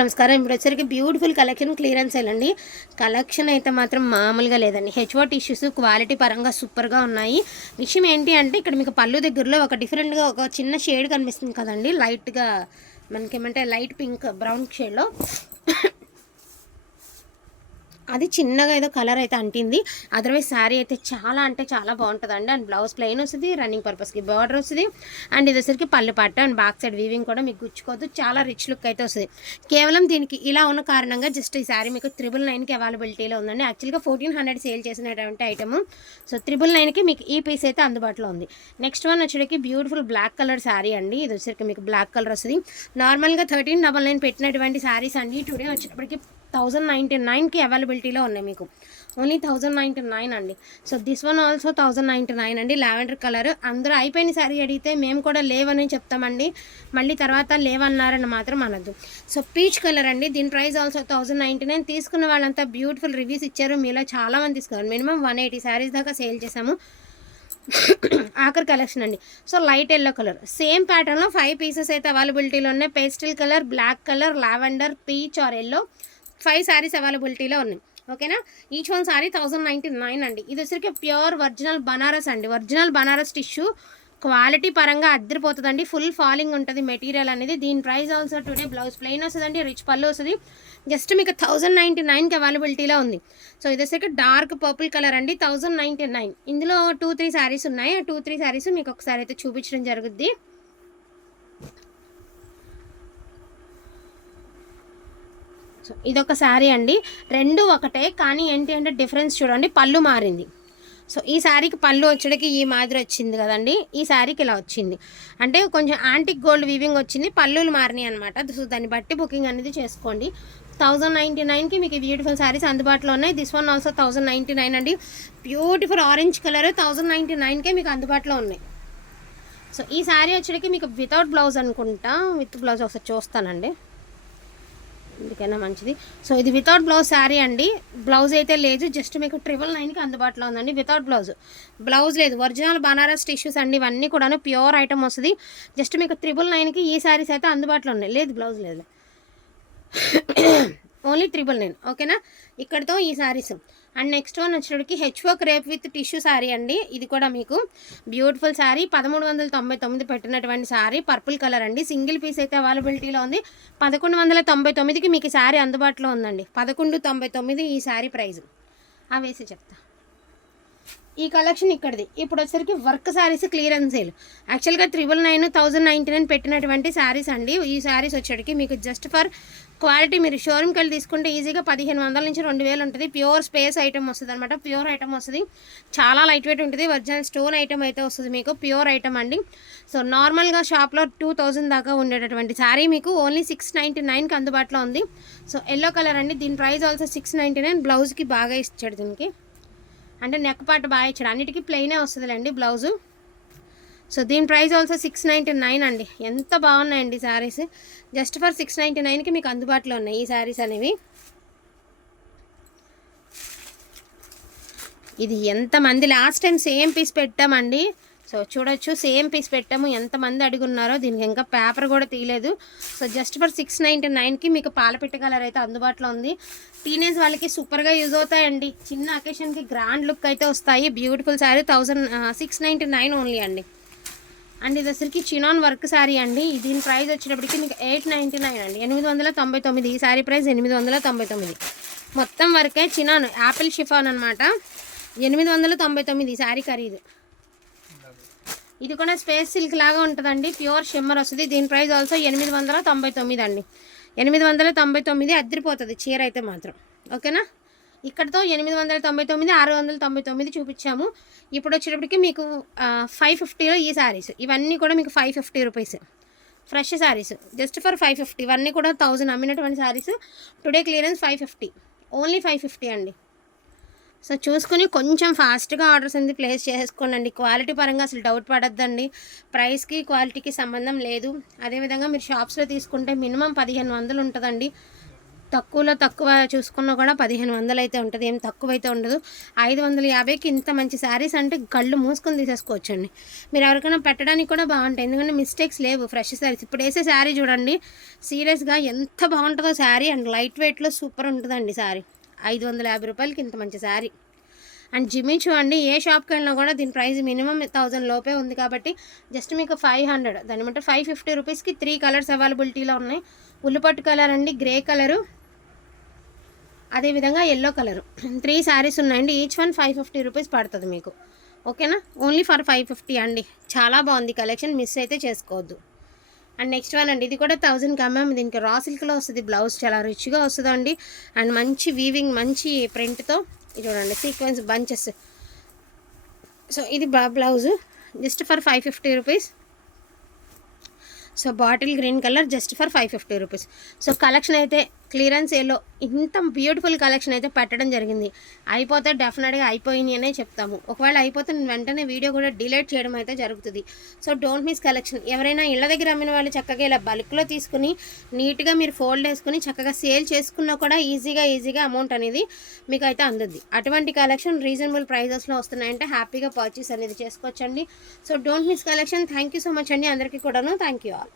నమస్కారం. ఇప్పుడు వచ్చరికి బ్యూటిఫుల్ కలెక్షన్ క్లియరెన్స్ అండి కలెక్షన్ అయితే మాత్రం మామూలుగా లేదండి. హెచ్ఓ టిష్యూస్ క్వాలిటీ పరంగా సూపర్గా ఉన్నాయి. విషయం ఏంటి అంటే ఇక్కడ మీకు పళ్ళు దగ్గరలో ఒక డిఫరెంట్గా ఒక చిన్న షేడ్ కనిపిస్తుంది కదండి. లైట్గా మనకేమంటే లైట్ పింక్ బ్రౌన్ షేడ్లో అది చిన్నగా ఏదో కలర్ అయితే అంటింది. అదర్వైజ్ శారీ అయితే చాలా అంటే చాలా బాగుంటుందండి. అండ్ బ్లౌజ్ ప్లెయిన్ వస్తుంది రన్నింగ్ పర్పస్కి బార్డర్ వస్తుంది. అండ్ ఇది వచ్చరికి పళ్ళు పట్ట అండ్ బ్యాక్ సైడ్ వీవింగ్ కూడా మీకు గుచ్చుకోవద్దు చాలా రిచ్ లుక్ అయితే వస్తుంది. కేవలం దీనికి ఇలా ఉన్న కారణంగా జస్ట్ ఈ శారీ మీకు త్రిబుల్ నైన్కి అవైలబిలిటీలో ఉందండి. యాక్చువల్గా ఫోర్టీన్ హండ్రెడ్ సేల్ చేసినటువంటి ఐటమ్. సో త్రిబుల్ నైన్కి మీకు ఈ పీస్ అయితే అందుబాటులో ఉంది. నెక్స్ట్ వన్ వచ్చేటికి బ్యూటిఫుల్ బ్లాక్ కలర్ శారీ అండి. ఇది వచ్చరికి మీకు బ్లాక్ కలర్ వస్తుంది. నార్మల్గా థర్టీన్ డబల్ నైన్ పెట్టినటువంటి శారీస్ అండి టుడే వచ్చేటప్పటికి థౌజండ్ నైంటీ నైన్కి అవైలబిలిటీలో ఉన్నాయి మీకు. ఓన్లీ థౌజండ్ నైంటీ నైన్ అండి. So this one also thousand ninety nine అండి. Lavender colour. అందరూ అయిపోయిన సారీ అడిగితే మేము కూడా లేవని చెప్తామండి. మళ్ళీ తర్వాత లేవన్నారని మాత్రం అనద్దు. సో పీచ్ కలర్ అండి. దీని price also thousand ninety nine. తీసుకున్న వాళ్ళంతా బ్యూటిఫుల్ రివ్యూస్ ఇచ్చారు. మీలో చాలామంది తీసుకున్నారు. మినిమం వన్ ఎయిటీ శారీస్ దాకా సేల్ చేసాము ఆఖరి కలెక్షన్ అండి. So light yellow colour. Same ప్యాటర్న్లో ఫైవ్ పీసెస్ అయితే అవైలబిలిటీలో ఉన్నాయి. Pastel colour black colour lavender peach or yellow. Five saris అవైలబిలిటీలో ఉన్నాయి. ఓకేనా each one sari thousand ninety nine అండి. ఇది వచ్చరికి ప్యూర్ ఒరిజినల్ బనారస్ అండి. ఒరిజినల్ బనారస్ టిష్యూ క్వాలిటీ పరంగా అద్దరిపోతుందండి. ఫుల్ ఫాలింగ్ ఉంటుంది మెటీరియల్ అనేది. దీని price also today blouse plain వస్తుందండి రిచ్ పళ్ళు వస్తుంది. జస్ట్ మీకు థౌజండ్ నైంటీ నైన్కి అవైలబిలిటీలో ఉంది. సో ఇది వచ్చరికి డార్క్ పర్పుల్ కలర్ అండి. థౌజండ్ నైంటీ నైన్ ఇందులో టూ త్రీ శారీస్ ఉన్నాయి. ఆ టూ త్రీ శారీస్ మీకు ఒకసారి అయితే చూపించడం జరుగుద్ది. సో ఇదొక శారీ అండి. రెండు ఒకటే కానీ ఏంటి అంటే డిఫరెన్స్ చూడండి పళ్ళు మారింది. సో ఈ శారీకి పళ్ళు వచ్చేటికి ఈ మాదిరి వచ్చింది కదండి. ఈ శారీకి ఇలా వచ్చింది. అంటే కొంచెం యాంటిక్ గోల్డ్ వీవింగ్ వచ్చింది పళ్ళులు మారినాయి అనమాట సో దాన్ని బట్టి బుకింగ్ అనేది చేసుకోండి. థౌజండ్ నైంటీ నైన్కి మీకు బ్యూటిఫుల్ శారీస్ అందుబాటులో ఉన్నాయి. This one also thousand ninety nine అండి. Beautiful orange colour thousand ninety నైన్కే మీకు అందుబాటులో ఉన్నాయి. సో ఈ శారీ వచ్చేటికి మీకు వితౌట్ బ్లౌజ్ అనుకుంటా. విత్ బ్లౌజ్ ఒకసారి చూస్తానండి. ఎందుకైనా మంచిది. సో ఇది వితౌట్ బ్లౌజ్ శారీ అండి. బ్లౌజ్ అయితే లేదు జస్ట్ మీకు ట్రిపుల్ నైన్కి అందుబాటులో ఉందండి వితౌట్ బ్లౌజ్ బ్లౌజ్ లేదు ఒరిజినల్ బనారస్ టిష్యూస్ అండి ఇవన్నీ కూడాను ప్యూర్ ఐటమ్ వస్తుంది. జస్ట్ మీకు త్రిబుల్ నైన్కి ఈ శారీస్ అయితే అందుబాటులో ఉన్నాయి. లేదు బ్లౌజ్ లేదు. ఓన్లీ ట్రిపుల్ నైన్ ఓకేనా? ఇక్కడితో ఈ శారీస్. అండ్ నెక్స్ట్ వన్ వచ్చేటికి హెచ్ఓ రేప్ విత్ టిష్యూ శారీ అండి. ఇది కూడా మీకు బ్యూటిఫుల్ శారీ. పదమూడు వందల తొంభై తొమ్మిది పెట్టినటువంటి శారీ. పర్పుల్ కలర్ అండి. సింగిల్ పీస్ అయితే అవైలబిలిటీలో ఉంది. పదకొండు వందల తొంభై తొమ్మిదికి మీకు ఈ శారీ అందుబాటులో ఉందండి. పదకొండు తొంభై తొమ్మిది ఈ శారీ ప్రైస్. ఆ వేసి చెప్తా. ఈ కలెక్షన్ ఇక్కడిది. ఇప్పుడు వచ్చరికి వర్క్ శారీస్ క్లియరెన్స్ సేల్ యాక్చువల్గా triple nine thousand ninety nine పెట్టినటువంటి శారీస్ అండి. ఈ శారీస్ వచ్చేటికి మీకు జస్ట్ ఫర్ క్వాలిటీ మీరు షోరూమ్కి వెళ్ళి తీసుకుంటే ఈజీగా పదిహేను వందల నుంచి రెండు వేలు ఉంటుంది. ప్యూర్ స్పేస్ ఐటమ్ వస్తుంది అనమాట ప్యూర్ ఐటమ్ వస్తుంది. చాలా లైట్ వెయిట్ ఉంటుంది. ఒరిజినల్ స్టోన్ ఐటమ్ అయితే వస్తుంది మీకు. ప్యూర్ ఐటమ్ అండి. సో నార్మల్గా షాప్లో టూ థౌజండ్ దాకా ఉండేటటువంటి శారీ మీకు ఓన్లీ సిక్స్ నైంటీ నైన్కి అందుబాటులో ఉంది. సో ఎల్లో కలర్ అండి. దీని price also six ninety nine బ్లౌజ్కి బాగా ఇచ్చాడు దీనికి. అంటే నెక్ పార్ట్ బాగా ఇచ్చాడు. అన్నిటికీ ప్లెయినే వస్తుందిలేండి బ్లౌజు సో దీని price also six ninety nine అండి. ఎంత బాగున్నాయండి saris just for six ninety నైన్కి మీకు అందుబాటులో ఉన్నాయి ఈ శారీస్ అనేవి. ఇది ఎంతమంది? లాస్ట్ టైం సేమ్ పీస్ పెట్టామండి. సో చూడొచ్చు సేమ్ పీస్ పెట్టాము. ఎంతమంది అడుగున్నారో దీనికి ఇంకా పేపర్ కూడా తీయలేదు. So just for six ninety నైన్కి మీకు పాలపిట్ట కలర్ అయితే అందుబాటులో ఉంది. టీనేజ్ వాళ్ళకి సూపర్గా యూజ్ అవుతాయండి. చిన్న అకేషన్కి గ్రాండ్ లుక్ అయితే వస్తాయి. Beautiful sari thousand six ninety nine only అండి. అండ్ ఇది అసలుకి చినాన్ వర్క్ శారీ అండి. దీని ప్రైస్ వచ్చేటప్పటికి మీకు ఎయిట్ నైంటీ నైన్ అండి. ఎనిమిది వందల తొంభై తొమ్మిది. ఈ శారీ ప్రైస్ ఎనిమిది వందల తొంభై తొమ్మిది. మొత్తం వర్కే చినాన్ యాపిల్ షిఫాన్ అనమాట ఎనిమిది వందల తొంభై తొమ్మిది ఈ శారీ ఖరీదు. ఇది కూడా స్పేస్ సిల్క్ లాగా ఉంటుందండి. ప్యూర్ షిమ్మర్ వస్తుంది. దీని ప్రైస్ ఆల్సో ఎనిమిది వందల తొంభై తొమ్మిది అండి. ఎనిమిది వందల తొంభై తొమ్మిది అద్దరిపోతుంది. చీర అయితే మాత్రం. ఓకేనా? ఇక్కడతో ఎనిమిది వందల తొంభై తొమ్మిది ఆరు వందల తొంభై తొమ్మిది చూపించాము. ఇప్పుడు వచ్చేటప్పటికి మీకు ఫైవ్ ఫిఫ్టీలో ఈ శారీస్ ఇవన్నీ కూడా మీకు five fifty rupees fresh saris just for five fifty ఇవన్నీ కూడా thousand అమ్మినటువంటి saris today clearance five fifty only five fifty అండి. సో చూసుకుని కొంచెం ఫాస్ట్గా ఆర్డర్స్ అనేది ప్లేస్ చేసుకోండి క్వాలిటీ పరంగా అసలు డౌట్ పడద్దండి. ప్రైస్కి క్వాలిటీకి సంబంధం లేదు. అదేవిధంగా మీరు షాప్స్లో తీసుకుంటే మినిమం పదిహేను వందలు ఉంటుందండి. తక్కువలో తక్కువ చూసుకున్నా కూడా పదిహేను వందలు అయితే ఉంటుంది. ఏం తక్కువ అయితే ఉండదు. ఐదు వందల యాభైకి ఇంత మంచి శారీస్ అంటే కళ్ళు మూసుకొని తీసేసుకోవచ్చండి. మీరు ఎవరికైనా పెట్టడానికి కూడా బాగుంటాయి. ఎందుకంటే మిస్టేక్స్ లేవు ఫ్రెష్ శారీస్. ఇప్పుడు వేసే శారీ చూడండి. సీరియస్గా ఎంత బాగుంటుందో శారీ అండ్ లైట్ వెయిట్లో సూపర్ ఉంటుందండి శారీ. ఐదు వందల యాభై రూపాయలకి ఇంత మంచి శారీ. అండ్ జిమ్మి చూడండి ఏ షాప్కి వెళ్ళినా కూడా దీని ప్రైస్ మినిమం థౌజండ్ లోపే ఉంది కాబట్టి జస్ట్ మీకు ఫైవ్ హండ్రెడ్. దాని బట్టి ఫైవ్ ఫిఫ్టీ రూపీస్కి త్రీ కలర్స్ అవైలబిలిటీలో ఉన్నాయి. ఉల్లిపట్టు కలర్ అండి గ్రే కలరు అదేవిధంగా ఎల్లో కలరు. త్రీ శారీస్ ఉన్నాయండి each one five fifty rupees పడుతుంది మీకు. ఓకేనా? ఓన్లీ ఫర్ ఫైవ్ ఫిఫ్టీ అండి. చాలా బాగుంది కలెక్షన్ మిస్ అయితే చేసుకోవద్దు. అండ్ నెక్స్ట్ వన్ అండి ఇది కూడా థౌజండ్ కమ్మాం దీనికి రా సిల్క్లో వస్తుంది బ్లౌజ్ చాలా రిచ్గా వస్తుందండి అండ్. మంచి వీవింగ్ మంచి ప్రింట్తో చూడండి సీక్వెన్స్ బంచెస్ సో ఇది blouse. Just for five fifty rupees so bottle green colour just for five fifty rupees so collection అయితే క్లియరెన్స్ ఏలో ఇంత బ్యూటిఫుల్ కలెక్షన్ అయితే పెట్టడం జరిగింది. అయిపోతే డెఫినెట్గా అయిపోయింది అనే చెప్తాము. ఒకవేళ అయిపోతే నేను వెంటనే వీడియో కూడా డిలీట్ చేయడం అయితే జరుగుతుంది. So don't miss collection. ఎవరైనా ఇళ్ళ దగ్గర అమ్మిన వాళ్ళు చక్కగా ఇలా బల్క్లో తీసుకుని నీట్గా మీరు ఫోల్డ్ వేసుకుని చక్కగా సేల్ చేసుకున్నా కూడా ఈజీగా ఈజీగా అమౌంట్ అనేది మీకు అయితే అందుద్ది. అటువంటి కలెక్షన్ రీజనబుల్ ప్రైజెస్లో వస్తున్నాయంటే హ్యాపీగా పర్చేస్ అనేది చేసుకోవచ్చండి. So don't miss collection. Thank you so much అండి అందరికీ కూడాను. Thank you all.